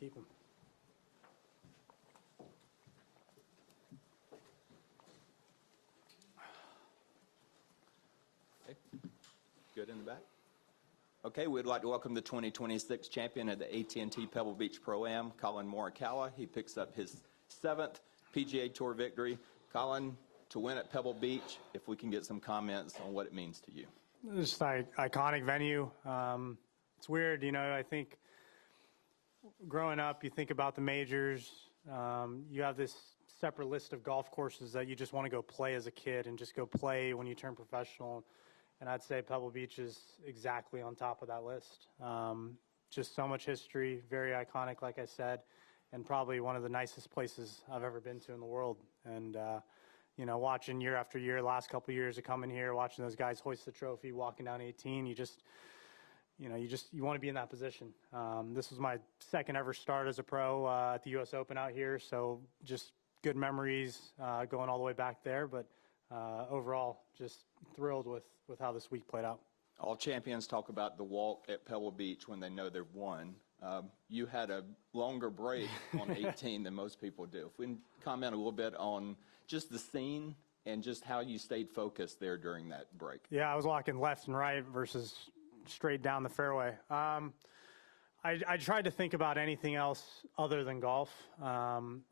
Keep them. Okay. Good in the back. Okay, we'd like to welcome the 2026 champion of the AT&T Pebble Beach Pro-Am, Collin Morikawa. He picks up his 7th PGA Tour victory. Collin, to win at Pebble Beach, if we can get some comments on what it means to you. Just like iconic venue. It's weird, you know, I think growing up, you think about the majors. You have this separate list of golf courses that you just want to go play as a kid and just go play when you turn professional. And I'd say Pebble Beach is exactly on top of that list. Just so much history, very iconic, like I said, and probably one of the nicest places I've ever been to in the world. And, you know, watching year after year, last couple of years of coming here, watching those guys hoist the trophy, walking down 18, you want to be in that position. This was my second ever start as a pro at the U.S. Open out here, so just good memories going all the way back there. But overall, just thrilled with how this week played out. All champions talk about the walk at Pebble Beach when they know they've won. You had a longer break on 18 than most people do. If we can comment a little bit on just the scene and just how you stayed focused there during that break. Yeah, I was walking left and right versus straight down the fairway. I tried to think about anything else other than golf.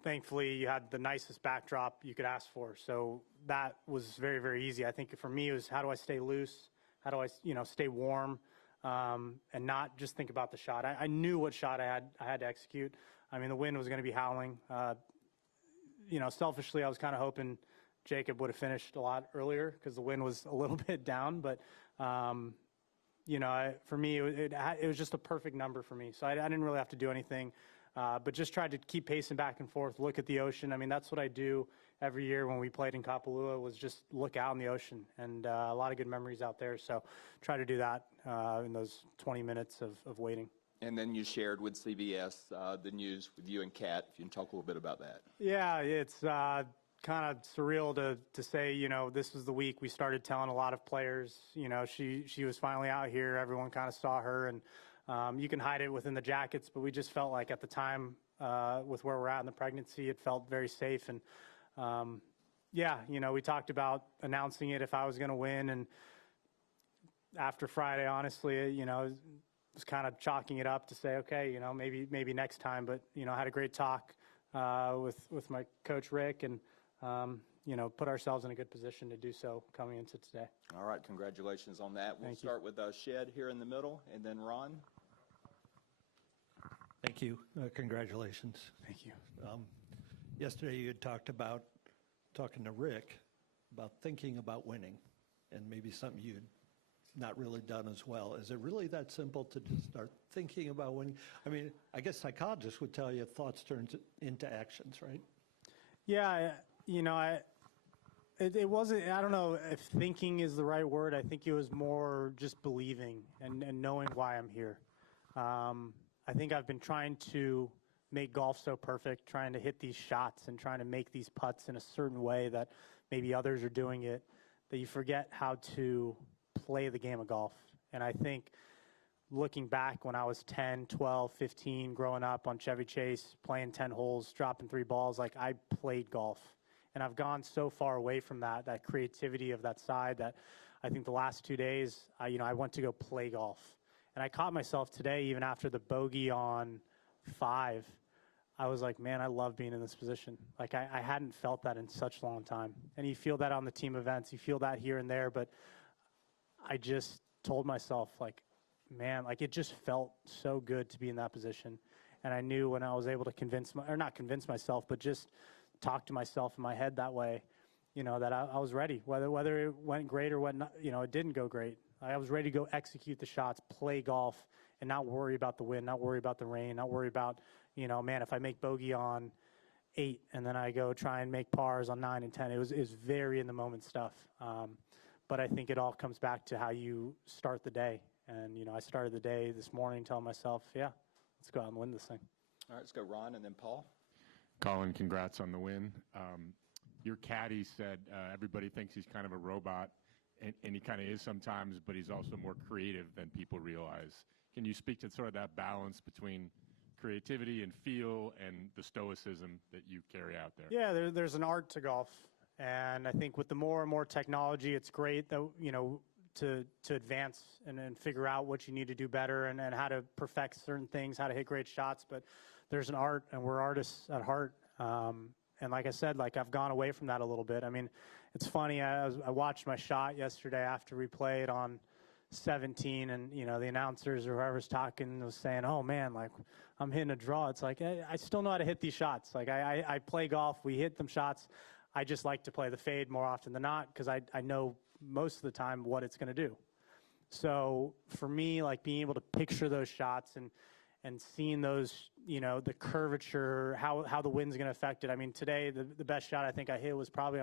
Thankfully, you had the nicest backdrop you could ask for, so that was very, very easy. I think for me, it was how do I stay loose? How do I, stay warm and not just think about the shot? I knew what shot I had to execute. I mean, the wind was going to be howling. Selfishly, I was kind of hoping Jacob would have finished a lot earlier because the wind was a little bit down, but for me, it was just a perfect number for me. So I didn't really have to do anything, but just tried to keep pacing back and forth, look at the ocean. I mean, that's what I do every year when we played in Kapalua, was just look out in the ocean, and a lot of good memories out there. So try to do that in those 20 minutes of waiting. And then you shared with CBS the news with you and Kat. If you can talk a little bit about that. Yeah, it's kind of surreal to say, this was the week we started telling a lot of players, she was finally out here. Everyone kind of saw her, and you can hide it within the jackets, but we just felt like at the time with where we're at in the pregnancy, it felt very safe. And we talked about announcing it if I was going to win. And after Friday, honestly, was kind of chalking it up to say, okay, maybe next time. But, I had a great talk with my coach, Rick, and put ourselves in a good position to do so coming into today. All right, congratulations on that. We'll start with Shed here in the middle, and then Ron. Thank you. Congratulations. Thank you. Yesterday you had talking to Rick about thinking about winning, and maybe something you'd not really done as well. Is it really that simple to just start thinking about winning? I mean, I guess psychologists would tell you thoughts turn into actions, right? Yeah, it wasn't, I don't know if thinking is the right word. I think it was more just believing and knowing why I'm here. I think I've been trying to make golf so perfect, trying to hit these shots and trying to make these putts in a certain way that maybe others are doing it, that you forget how to play the game of golf. And I think looking back when I was 10, 12, 15, growing up on Chevy Chase, playing 10 holes, dropping 3 balls, like I played golf. And I've gone so far away from that creativity of that side, that I think the last 2 days, I went to go play golf. And I caught myself today, even after the bogey on 5, I was like, man, I love being in this position. Like I hadn't felt that in such a long time. And you feel that on the team events, you feel that here and there, but I just told myself, like, man, like it just felt so good to be in that position. And I knew when I was able to not convince myself, but just talk to myself in my head that way, that I was ready, whether it went great or it didn't go great. I was ready to go execute the shots, play golf, and not worry about the wind, not worry about the rain, not worry about, man, if I make bogey on 8 and then I go try and make pars on 9 and 10, it was very in the moment stuff. But I think it all comes back to how you start the day. And, I started the day this morning telling myself, yeah, let's go out and win this thing. All right, let's go Ron and then Paul. Collin, congrats on the win. Your caddy said everybody thinks he's kind of a robot, and he kind of is sometimes, but he's also more creative than people realize. Can you speak to sort of that balance between creativity and feel and the stoicism that you carry out there. Yeah, there's an art to golf, and I think with the more and more technology, it's great that to advance and figure out what you need to do better and how to perfect certain things, how to hit great shots. But there's an art, and we're artists at heart. And like I said, I've gone away from that a little bit. I mean, it's funny. I watched my shot yesterday after we played on 17, and the announcers or whoever's talking was saying, "Oh man, I'm hitting a draw." It's like I still know how to hit these shots. I play golf. We hit them shots. I just like to play the fade more often than not because I know most of the time what it's going to do. So for me, being able to picture those shots and seeing those, the curvature, how the wind's going to affect it. I mean, today, the best shot I think I hit was probably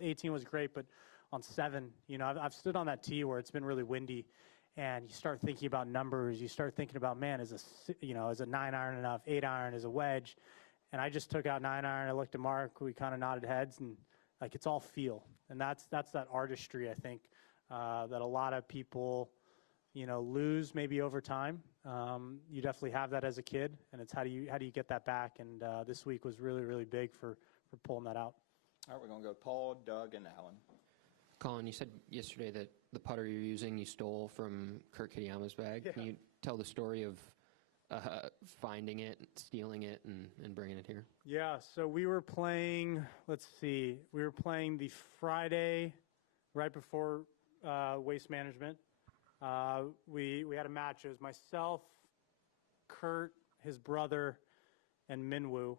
18 was great, but on 7, I've stood on that tee where it's been really windy, and you start thinking about numbers. You start thinking about, man, is a 9-iron enough? 8-iron is a wedge. And I just took out 9-iron. I looked at Mark. We kind of nodded heads, and it's all feel. And that's that artistry, I think, that a lot of people, lose maybe over time. You definitely have that as a kid, and it's how do you get that back? And this week was really, really big for pulling that out. All right, we're going to go Paul, Doug, and Alan. Collin, you said yesterday that the putter you're using you stole from Kurt Kitayama's bag. Yeah. Can you tell the story of finding it, stealing it, and bringing it here? Yeah, so we were playing, we were playing the Friday right before Waste Management. We had a match. It was myself, Kurt, his brother, and Minwoo.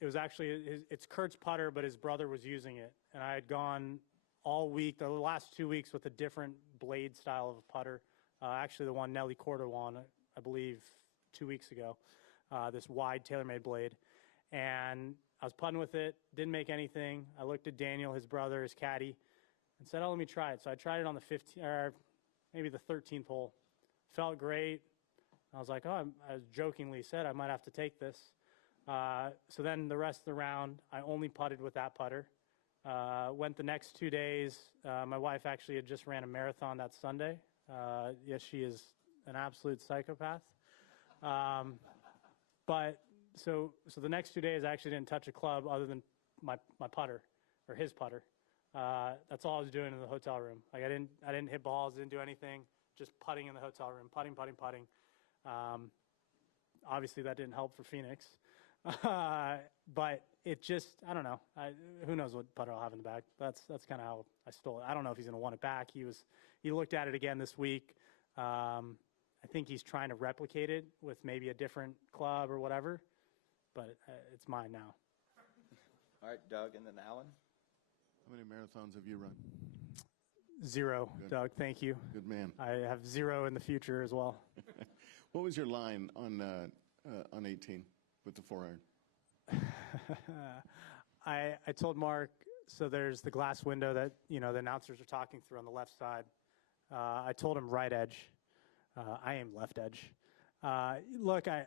It was actually, it's Kurt's putter, but his brother was using it. And I had gone all week, the last 2 weeks, with a different blade style of a putter. Actually, the one Nelly Corder won, I believe, 2 weeks ago, this wide TaylorMade blade. And I was putting with it, didn't make anything. I looked at Daniel, his brother, his caddy, and said, "Oh, let me try it." So I tried it on the 15th, or maybe the 13th hole. Felt great. I was like, I jokingly said I might have to take this. So then the rest of the round, I only putted with that putter. Went the next 2 days. My wife actually had just ran a marathon that Sunday. Yes, she is an absolute psychopath. But so the next 2 days, I actually didn't touch a club other than my putter or his putter. That's all I was doing in the hotel room. I didn't hit balls, didn't do anything, just putting in the hotel room, putting. Obviously, that didn't help for Phoenix. But it just, I don't know. Who knows what putter I'll have in the bag. That's kind of how I stole it. I don't know if he's going to want it back. He looked at it again this week. I think he's trying to replicate it with maybe a different club or whatever. But it's mine now. All right, Doug, and then Alan. How many marathons have you run? 0, Good. Doug. Thank you. Good man. I have 0 in the future as well. What was your line on 18 with the 4-iron? I told Mark, so there's the glass window that, the announcers are talking through on the left side. I told him right edge. I aim left edge. Look, I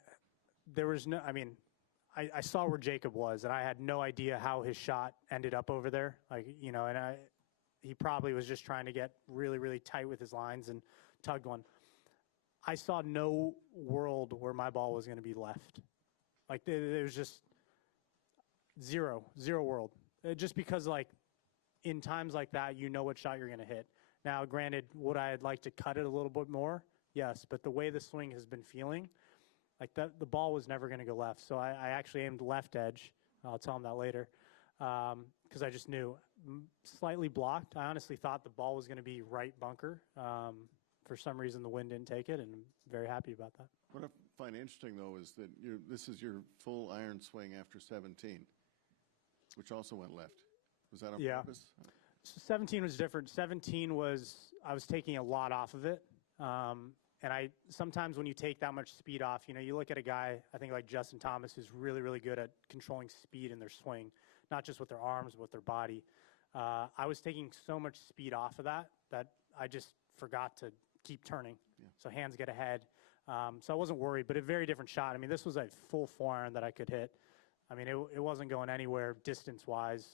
saw where Jacob was, and I had no idea how his shot ended up over there. He probably was just trying to get really, really tight with his lines and tugged one. I saw no world where my ball was going to be left. There was just zero world. Just because, in times like that, you know what shot you're going to hit. Now, granted, would I like to cut it a little bit more? Yes, but the way the swing has been feeling, the ball was never going to go left. So I actually aimed left edge. I'll tell him that later. Because I just knew. Slightly blocked. I honestly thought the ball was going to be right bunker. For some reason, the wind didn't take it, and I'm very happy about that. What I find interesting, though, is that this is your full iron swing after 17, which also went left. Was that on purpose? So 17 was different. 17 was, I was taking a lot off of it. And sometimes when you take that much speed off, you look at a guy, I think like Justin Thomas, who's really, really good at controlling speed in their swing, not just with their arms, but with their body. I was taking so much speed off of that I just forgot to keep turning. Yeah. So hands get ahead. So I wasn't worried, but a very different shot. I mean, this was a full 4-iron that I could hit. I mean, it wasn't going anywhere distance-wise,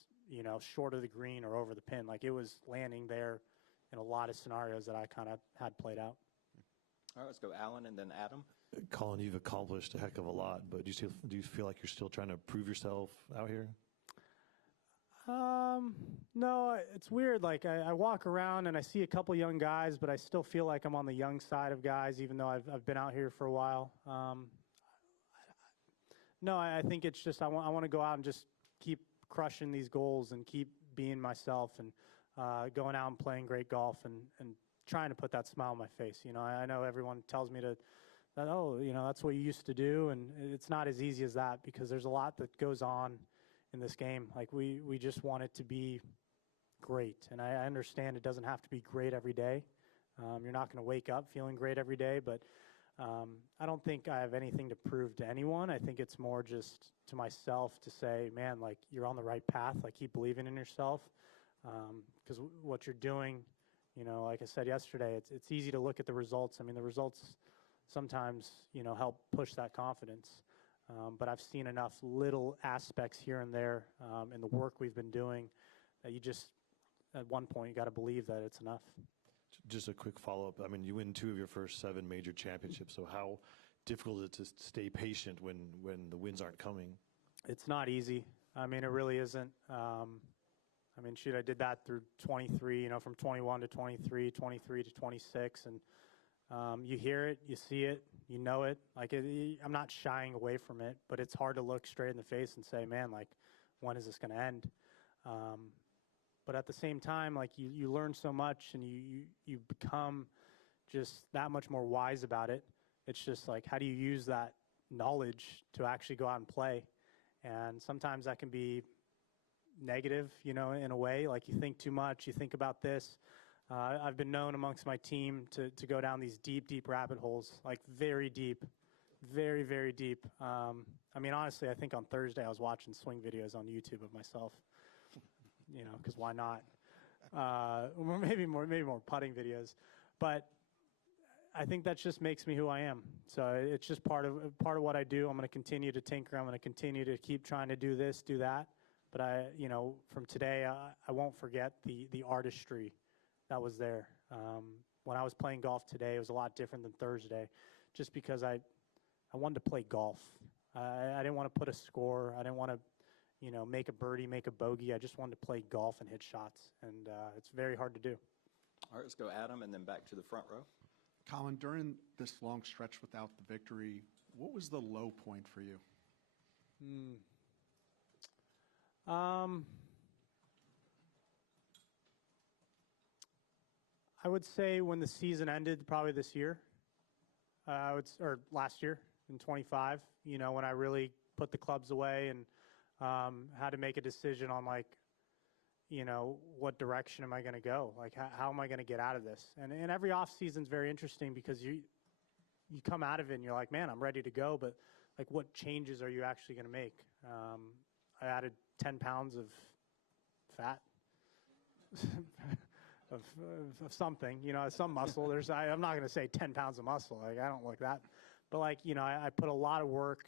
short of the green or over the pin. It was landing there in a lot of scenarios that I kind of had played out. All right, let's go Alan and then Adam. Collin, you've accomplished a heck of a lot, but do you feel like you're still trying to prove yourself out here? No, it's weird. Like I walk around and I see a couple young guys, but I still feel like I'm on the young side of guys, even though I've been out here for a while. No, I think it's just I want to go out and just keep crushing these goals and keep being myself and going out and playing great golf and trying to put that smile on my face. You know, I know everyone tells me that, oh, you know, that's what you used to do, and it's not as easy as that because there's a lot that goes on in this game. Like we just want it to be great, and I understand it doesn't have to be great every day. You're not going to wake up feeling great every day, but I don't think I have anything to prove to anyone. I think it's more just to myself to say, man, like you're on the right path. Like keep believing in yourself, because what you're doing, you know, like I said yesterday, it's easy to look at the results. I mean, the results sometimes, you know, help push that confidence. But I've seen enough little aspects here and there in the work we've been doing that you just, at one point, you got to believe that it's enough. Just a quick follow-up. I mean, you win 2 of your first 7 major championships, so how difficult is it to stay patient when the wins aren't coming? It's not easy. I mean, it really isn't. I mean, shoot, I did that through 23, you know, from 21 to 23, 23 to 26, and you hear it, you see it, you know it. Like, I'm not shying away from it, but it's hard to look straight in the face and say, man, like, when is this going to end? But at the same time, like, you learn so much and you become just that much more wise about it. It's just like, how do you use that knowledge to actually go out and play? And sometimes that can be negative, you know, in a way. Like, you think too much, you think about this. I've been known amongst my team to go down these deep, deep rabbit holes, like very deep, very, very deep. I mean, honestly, I think on Thursday I was watching swing videos on YouTube of myself, you know, because why not? Or maybe more putting videos. But I think that just makes me who I am. So it's just part of what I do. I'm going to continue to tinker. I'm going to continue to keep trying to do this, do that. But you know, from today, I won't forget the artistry that was there. When I was playing golf today, it was a lot different than Thursday, just because I wanted to play golf. I didn't want to put a score. I didn't want to, you know, make a birdie, make a bogey. I just wanted to play golf and hit shots, and it's very hard to do. All right, let's go Adam and then back to the front row. Collin, during this long stretch without the victory, what was the low point for you? I would say when the season ended, probably this year, or last year in 25. You know, when I really put the clubs away and had to make a decision on, like, you know, what direction am I going to go? Like, how am I going to get out of this? And every off season is very interesting because you come out of it and you're like, man, I'm ready to go, but like, what changes are you actually going to make? I added 10 pounds of fat. Of something, you know, some muscle. I'm not going to say 10 pounds of muscle. Like, I don't like that. But, like, you know, I put a lot of work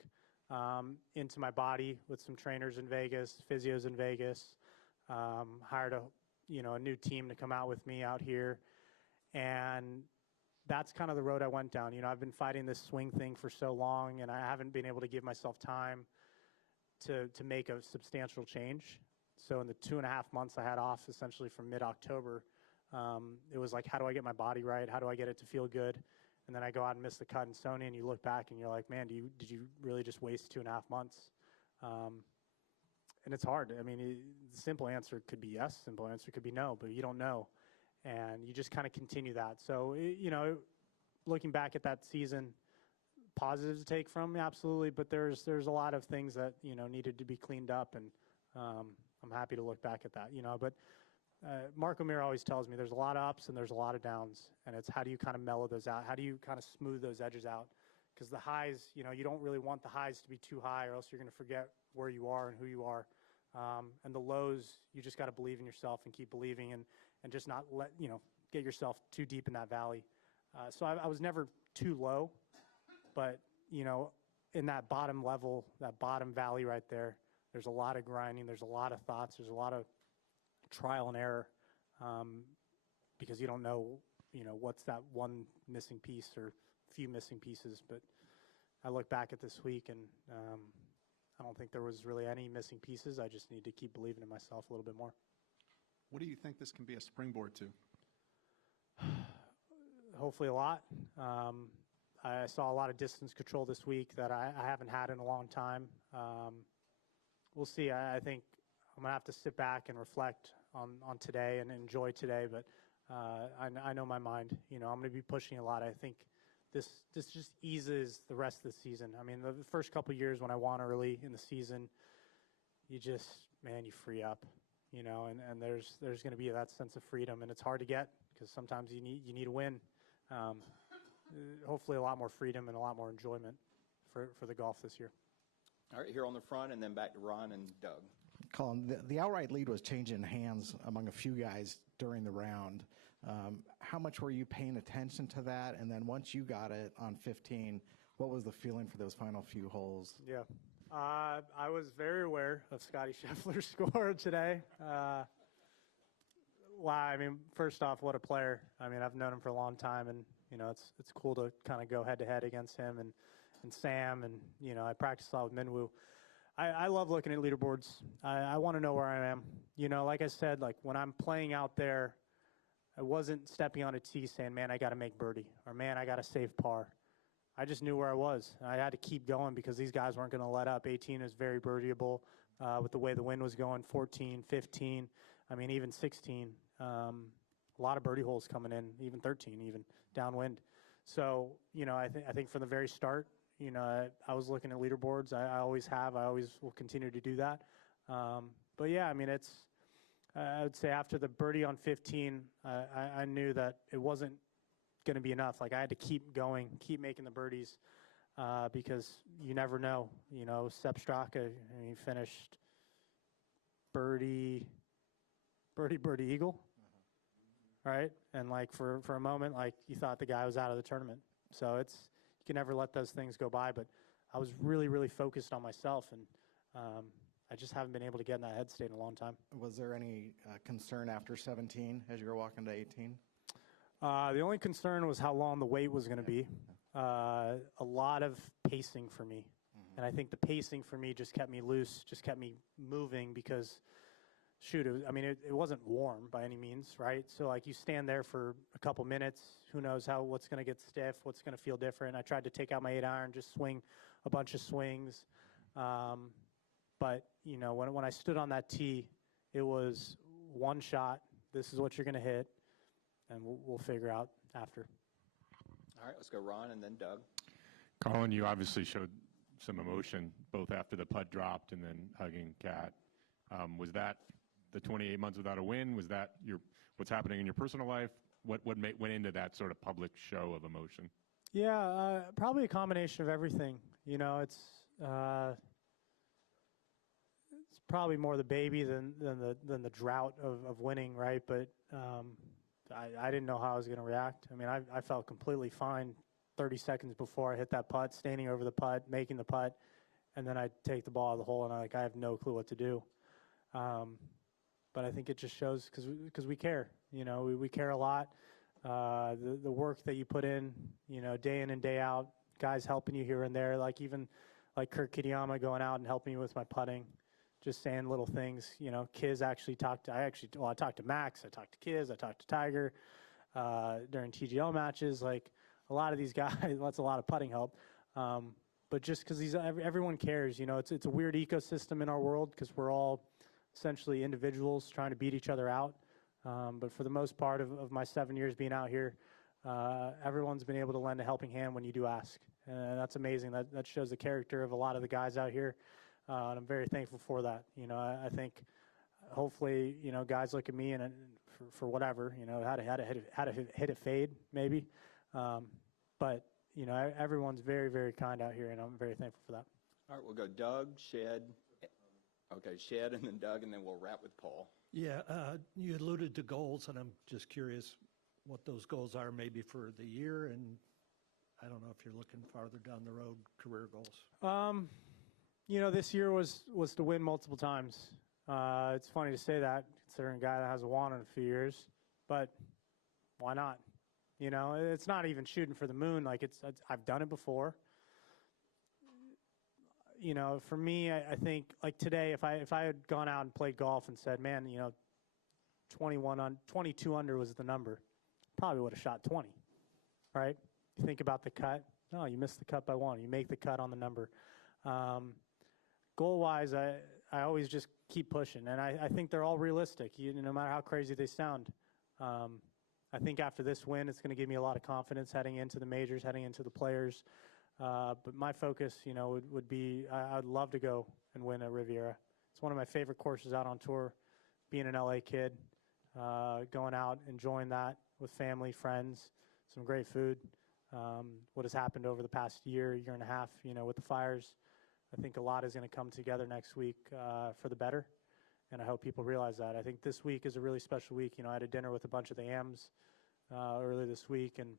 into my body with some trainers in Vegas, physios in Vegas. Hired a new team to come out with me out here. And that's kind of the road I went down. You know, I've been fighting this swing thing for so long, and I haven't been able to give myself time to make a substantial change. So in the 2.5 months I had off, essentially from mid-October, it was like, how do I get my body right? How do I get it to feel good? And then I go out and miss the cut in Sony, and you look back and you're like, man, did you really just waste 2.5 months? And it's hard. I mean, the simple answer could be yes, simple answer could be no, but you don't know. And you just kind of continue that. So, you know, looking back at that season, positives to take from, absolutely, but there's a lot of things that, you know, needed to be cleaned up, and I'm happy to look back at that, you know. But Mark O'Meara always tells me there's a lot of ups and there's a lot of downs, and it's how do you kind of mellow those out? How do you kind of smooth those edges out? Because the highs, you know, you don't really want the highs to be too high, or else you're going to forget where you are and who you are. And the lows, you just got to believe in yourself and keep believing, and just not get yourself too deep in that valley. So I was never too low, but, you know, in that bottom level, that bottom valley right there, there's a lot of grinding, there's a lot of thoughts, there's a lot of trial and error, because you don't know, you know, what's that one missing piece or few missing pieces. But I look back at this week, and I don't think there was really any missing pieces. I just need to keep believing in myself a little bit more. What do you think this can be a springboard to? Hopefully a lot. I saw a lot of distance control this week that I haven't had in a long time. We'll see. I think I'm going to have to sit back and reflect on today and enjoy today, but I know my mind. I'm going to be pushing a lot. I think this just eases the rest of the season. I mean, the first couple of years when I won early in the season, you free up, and there's going to be that sense of freedom, and it's hard to get because sometimes you need a win. Hopefully a lot more freedom and a lot more enjoyment for the golf this year. All right, here on the front, and then back to Ron and Doug. Collin, the outright lead was changing hands among a few guys during the round. How much were you paying attention to that? And then once you got it on 15, what was the feeling for those final few holes? Yeah. I was very aware of Scotty Scheffler's score today. Wow, I mean, first off, what a player. I mean, I've known him for a long time, and, it's cool to kind of go head-to-head against him and Sam, and, I practiced a lot with Minwoo. I love looking at leaderboards. I want to know where I am. Like I said, like when I'm playing out there, I wasn't stepping on a tee saying, man, I got to make birdie, or man, I got to save par. I just knew where I was. I had to keep going because these guys weren't going to let up. 18 is very birdieable with the way the wind was going, 14, 15, I mean, even 16. A lot of birdie holes coming in, even 13, even downwind. So, I think from the very start, I was looking at leaderboards. I always have. I always will continue to do that. But, yeah, I mean, I would say after the birdie on 15, I knew that it wasn't going to be enough. Like, I had to keep going, keep making the birdies because you never know. Sepp Straka, he finished birdie, eagle, right? And, like, for a moment, like, you thought the guy was out of the tournament. So you can never let those things go by. But I was really, really focused on myself, and I just haven't been able to get in that head state in a long time. Was there any concern after 17 as you were walking to 18? The only concern was how long the wait was going to be. A lot of pacing for me. And I think the pacing for me just kept me loose, just kept me moving because, it wasn't warm by any means, right? So, like, you stand there for a couple minutes. Who knows what's going to get stiff, what's going to feel different. I tried to take out my 8-iron, just swing a bunch of swings. But, when I stood on that tee, it was one shot. This is what you're going to hit, and we'll figure out after. All right, let's go Ron and then Doug. Collin, you obviously showed some emotion both after the putt dropped and then hugging Kat. Was that the 28 months without a win? Was that what's happening in your personal life? What went into that sort of public show of emotion? Yeah, probably a combination of everything. It's probably more the baby than the drought of winning, right? But I didn't know how I was going to react. I mean, I felt completely fine 30 seconds before I hit that putt, standing over the putt, making the putt, and then I take the ball out of the hole, and I have no clue what to do. But I think it just shows because we care. We care a lot. The work that you put in, day in and day out, guys helping you here and there, like Kurt Kitayama going out and helping me with my putting, just saying little things. Kiz actually talked to, I talked to Max, I talked to Kiz, I talked to Tiger during TGL matches. Like, a lot of these guys, that's a lot of putting help. But just because everyone cares, it's a weird ecosystem in our world because we're all essentially individuals trying to beat each other out. But for the most part of my 7 years being out here, everyone's been able to lend a helping hand when you do ask. And that's amazing. That shows the character of a lot of the guys out here. And I'm very thankful for that. I think hopefully, guys look at me and for whatever, how to hit it fade maybe. But, everyone's very, very kind out here, and I'm very thankful for that. All right, we'll go Doug, Shed. Okay, Shed, and then Doug, and then we'll wrap with Paul. Yeah, you alluded to goals, and I'm just curious what those goals are maybe for the year, and I don't know if you're looking farther down the road, career goals. This year was to win multiple times. It's funny to say that, considering a guy that hasn't won in a few years, but why not? It's not even shooting for the moon. Like, I've done it before. you know, for me, I think like today, if I had gone out and played golf and said, man, you know, 22 under was the number, probably would have shot 20, right? You think about the cut. No, you missed the cut by one. You make the cut on the number. Goal-wise, I always just keep pushing, and I think they're all realistic, no matter how crazy they sound. I think after this win, it's going to give me a lot of confidence heading into the majors, heading into the Players. But my focus, you know, would be I'd love to go and win at Riviera. It's one of my favorite courses out on tour, being an LA kid, going out, enjoying that with family, friends, some great food. What has happened over the past year and a half, you know, with the fires, I think a lot is going to come together next week for the better, and I hope people realize that. I think this week is a really special week. You know, I had a dinner with a bunch of the AMs earlier this week, and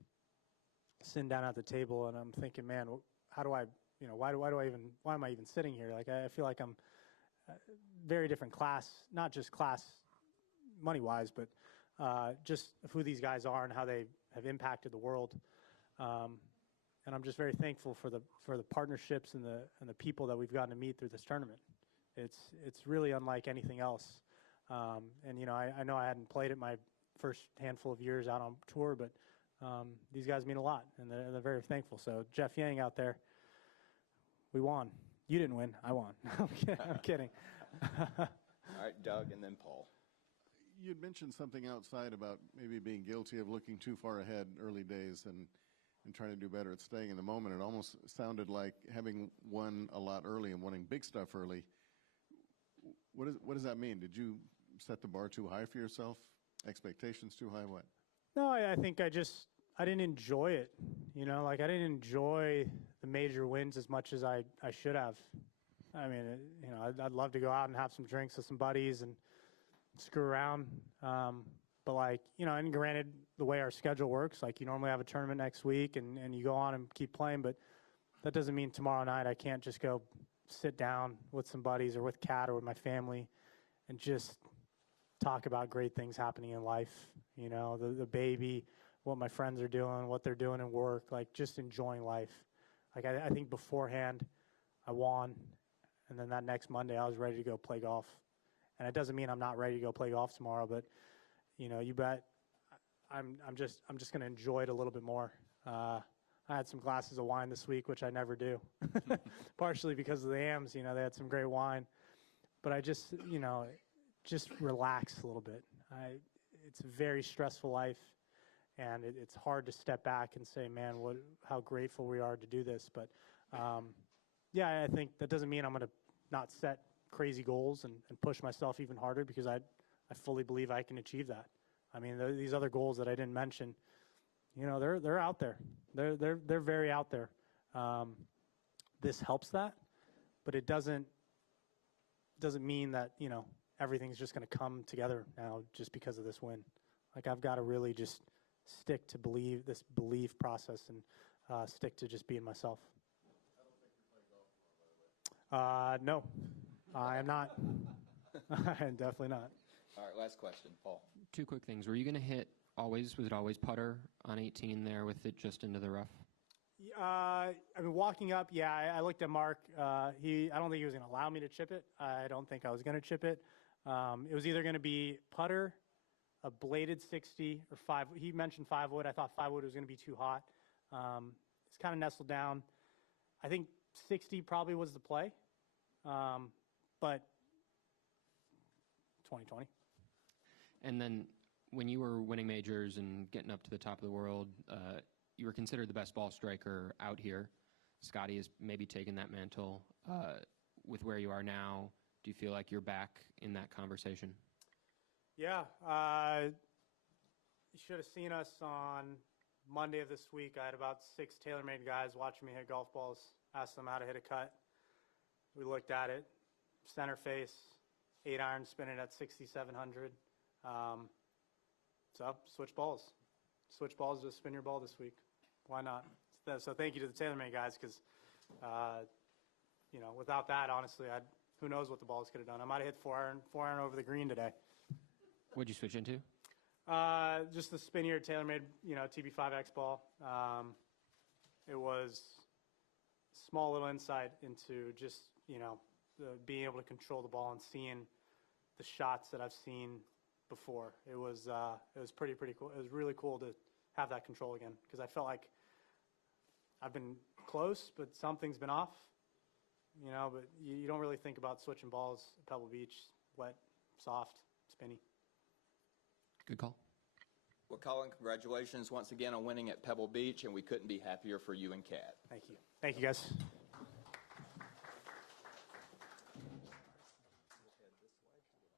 sitting down at the table, and I'm thinking, man, how do I, you know, why am I even sitting here? Like, I feel like I'm very different class, not just class money-wise, but just of who these guys are and how they have impacted the world. And I'm just very thankful for the partnerships and the people that we've gotten to meet through this tournament. It's really unlike anything else. And you know, I know I hadn't played it my first handful of years out on tour, but these guys mean a lot, and they're very thankful. So Jeff Yang out there, we won. You didn't win. I won. I'm kidding. All right, Doug, and then Paul. You'd mentioned something outside about maybe being guilty of looking too far ahead early days and trying to do better at staying in the moment. It almost sounded like having won a lot early and wanting big stuff early. What does that mean? Did you set the bar too high for yourself? Expectations too high? What? No, I think I didn't enjoy it. You know, like I didn't enjoy the major wins as much as I should have. I mean, you know, I'd love to go out and have some drinks with some buddies and screw around. But like, you know, and granted, the way our schedule works, like you normally have a tournament next week and you go on and keep playing, but that doesn't mean tomorrow night I can't just go sit down with some buddies or with Kat or with my family and just talk about great things happening in life. You know, the baby, what my friends are doing, what they're doing in work, like just enjoying life. Like I think beforehand I won, and then that next Monday I was ready to go play golf. And it doesn't mean I'm not ready to go play golf tomorrow, but you know, you bet I'm just going to enjoy it a little bit more. I had some glasses of wine this week, which I never do, partially because of the AMs. You know, they had some great wine, but I just, you know, just relax a little bit. It's a very stressful life, and it's hard to step back and say, man, how grateful we are to do this. But yeah, I think that doesn't mean I'm going to not set crazy goals and push myself even harder, because I fully believe I can achieve that. I mean, these other goals that I didn't mention, you know, they're out there. They're very out there. This helps that, but it doesn't mean that, you know, everything's just going to come together now just because of this win. Like I've got to really just stick to this belief process and stick to just being myself. No, I am not. I am definitely not. All right, last question, Paul. Two quick things. Were you going to hit was it always putter on 18 there with it just into the rough? I mean, walking up, yeah, I looked at Mark. I don't think he was going to allow me to chip it. I don't think I was going to chip it. It was either going to be putter, a bladed 60, or 5. He mentioned 5 wood. I thought 5 wood was going to be too hot. It's kind of nestled down. I think 60 probably was the play, but 2020. And then when you were winning majors and getting up to the top of the world, you were considered the best ball striker out here. Scotty has maybe taken that mantle. With where you are now, do you feel like you're back in that conversation? Yeah. You should have seen us on Monday of this week. I had about 6 TaylorMade guys watching me hit golf balls, asked them how to hit a cut. We looked at it, center face, 8-iron spinning at 6,700. So switch balls. Switch balls to spin your ball this week. Why not? So thank you to the TaylorMade guys, because, you know, without that, honestly, who knows what the balls could have done. I might have hit 4-iron over the green today. What'd you switch into? Just the spinnier TaylorMade, you know, TB5X ball. It was small little insight into just, being able to control the ball and seeing the shots that I've seen before. It was pretty cool. It was really cool to have that control again, because I felt like I've been close, but something's been off. But you don't really think about switching balls at Pebble Beach, wet, soft, spinny. Good call. Well, Collin, congratulations once again on winning at Pebble Beach, and we couldn't be happier for you and Kat. Thank you. Thank you, guys.